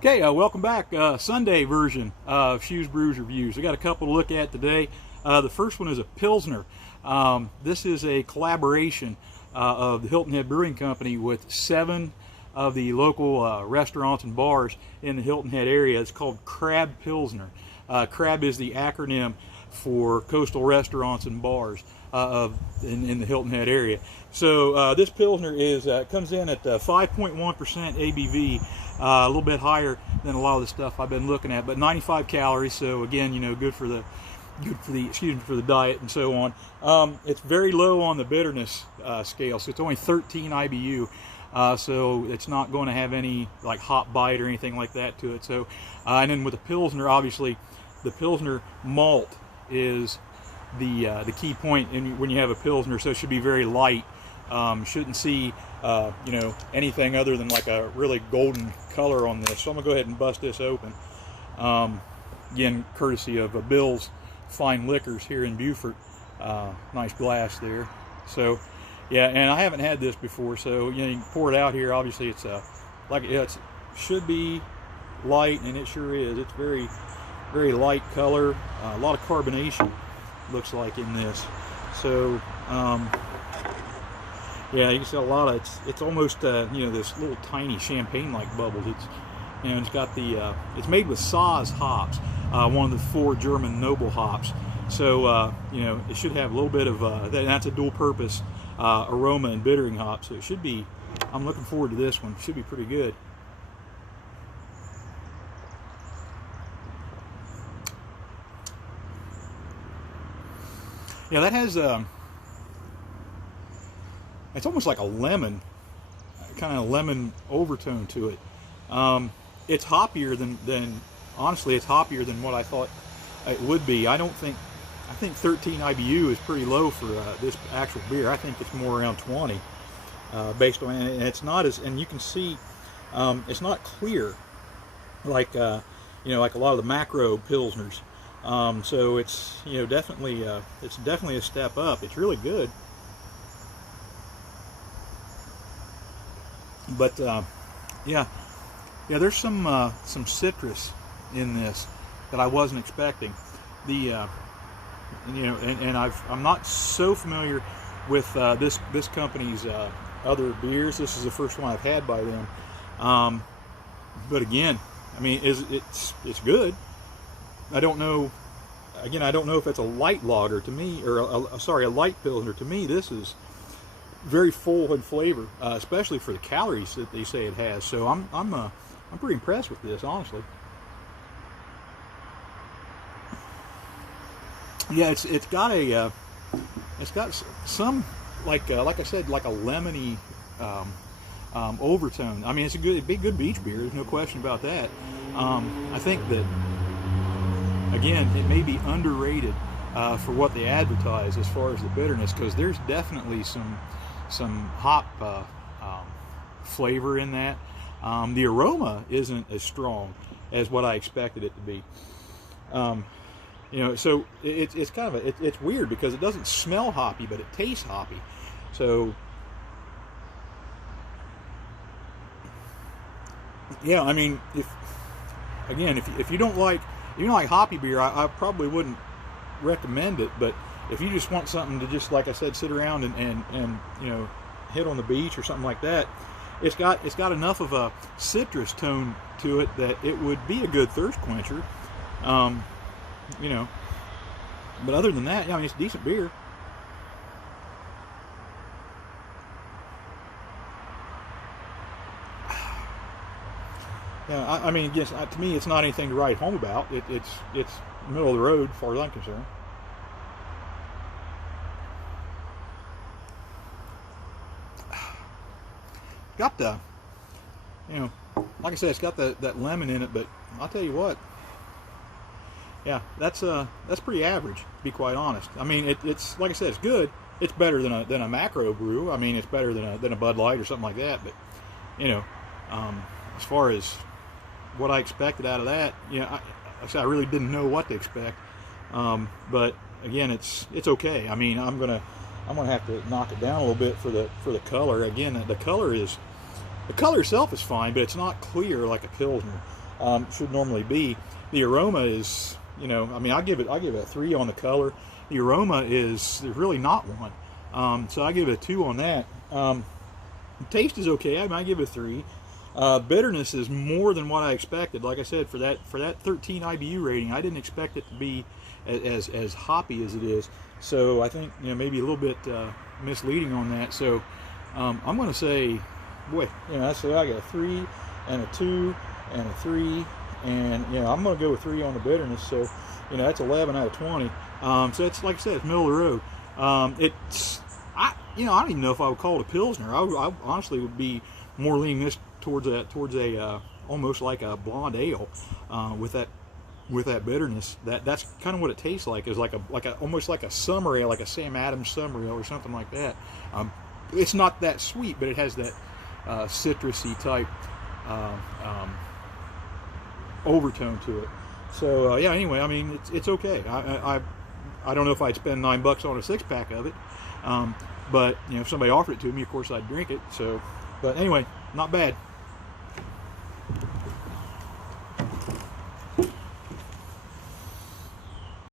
Okay, welcome back. Sunday version of Shoes Brews Reviews. I got a couple to look at today. The first one is a Pilsner. This is a collaboration of the Hilton Head Brewing Company with 7 of the local restaurants and bars in the Hilton Head area. It's called Crab Pilsner. Crab is the acronym for coastal restaurants and bars in the Hilton Head area. So this Pilsner comes in at 5.1% ABV, a little bit higher than a lot of the stuff I've been looking at, but 95 calories. So again, good for the diet and so on. It's very low on the bitterness scale, so it's only 13 IBU. So it's not going to have any like hot bite or anything like that to it. So and then with the Pilsner, obviously the Pilsner malt is the key point when you have a Pilsner, so it should be very light. Shouldn't see anything other than like a really golden color on this. So I'm gonna go ahead and bust this open. Again, courtesy of Bill's Fine Liquors here in Beaufort. Nice glass there. So yeah, and I haven't had this before, so you can pour it out here. Obviously it's it should be light, and it sure is. It's very, very light color. A lot of carbonation looks like in this. So yeah, you can see a lot of it's almost this little tiny champagne like bubbles. It's got the it's made with Saaz hops, one of the 4 German noble hops. So it should have a little bit of that's a dual purpose aroma and bittering hop. So it should be, I'm looking forward to this one. It should be pretty good. Yeah, that has it's almost like a lemon, kind of lemon overtone to it. It's hoppier than honestly, it's hoppier than what I thought it would be. I think 13 IBU is pretty low for this actual beer. I think it's more around 20, based on, and it's not as, and you can see it's not clear like like a lot of the macro pilsners. So it's definitely a step up. It's really good. But yeah, there's some citrus in this that I wasn't expecting. I'm not so familiar with this company's other beers. This is the first one I've had by them. But again, I mean, it's good. I don't know. Again, I don't know if it's a light lager to me, or a light Pilsner. To me, this is very full in flavor, especially for the calories that they say it has. So I'm pretty impressed with this, honestly. Yeah, it's got some like I said, like a lemony overtone. I mean, it'd be a good beach beer. There's no question about that. I think that, again, it may be underrated for what they advertise as far as the bitterness, because there's definitely some hop flavor in that. The aroma isn't as strong as what I expected it to be. So it's kind of it's weird because it doesn't smell hoppy, but it tastes hoppy. So yeah, I mean, if you don't like hoppy beer, I probably wouldn't recommend it. But if you just want something to just, like I said, sit around and hit on the beach or something like that, it's got enough of a citrus tone to it that it would be a good thirst quencher. But other than that, I mean, it's a decent beer. Yeah, I mean, yes, to me, it's not anything to write home about. It's middle of the road, as far as I'm concerned. Got the, like I said, it's got that lemon in it, but I'll tell you what. Yeah, that's pretty average, to be quite honest. I mean, it's like I said, it's good. It's better than a macro brew. I mean, it's better than a Bud Light or something like that. But as far as what I expected out of that, I really didn't know what to expect. But again, it's okay. I mean, I'm gonna have to knock it down a little bit for the color. Again, the color itself is fine, but it's not clear like a Pilsner. should normally be. The aroma is, you know, I mean, I give it a 3 on the color. The aroma is, there's really not one. So I give it a 2 on that. The taste is okay. I mean, I give it a 3. Bitterness is more than what I expected. Like I said, for that 13 IBU rating, I didn't expect it to be as hoppy as it is. So I think, you know, maybe a little bit misleading on that. So I'm going to say, boy, you know, so I got a 3 and a 2 and a 3, and you know, I'm going to go with 3 on the bitterness. So, you know, that's 11 out of 20. So it's, like I said, it's middle of the road. You know, I don't even know if I would call it a Pilsner. I honestly would be more leaning this towards a almost like a blonde ale with that bitterness. That's kind of what it tastes like. Is like a almost like a summer ale, like a Sam Adams summer ale or something like that. It's not that sweet, but it has that citrusy type overtone to it. So yeah. Anyway, I mean, it's okay. I don't know if I'd spend $9 on a 6-pack of it, but you know, if somebody offered it to me, of course I'd drink it. So, but anyway, not bad.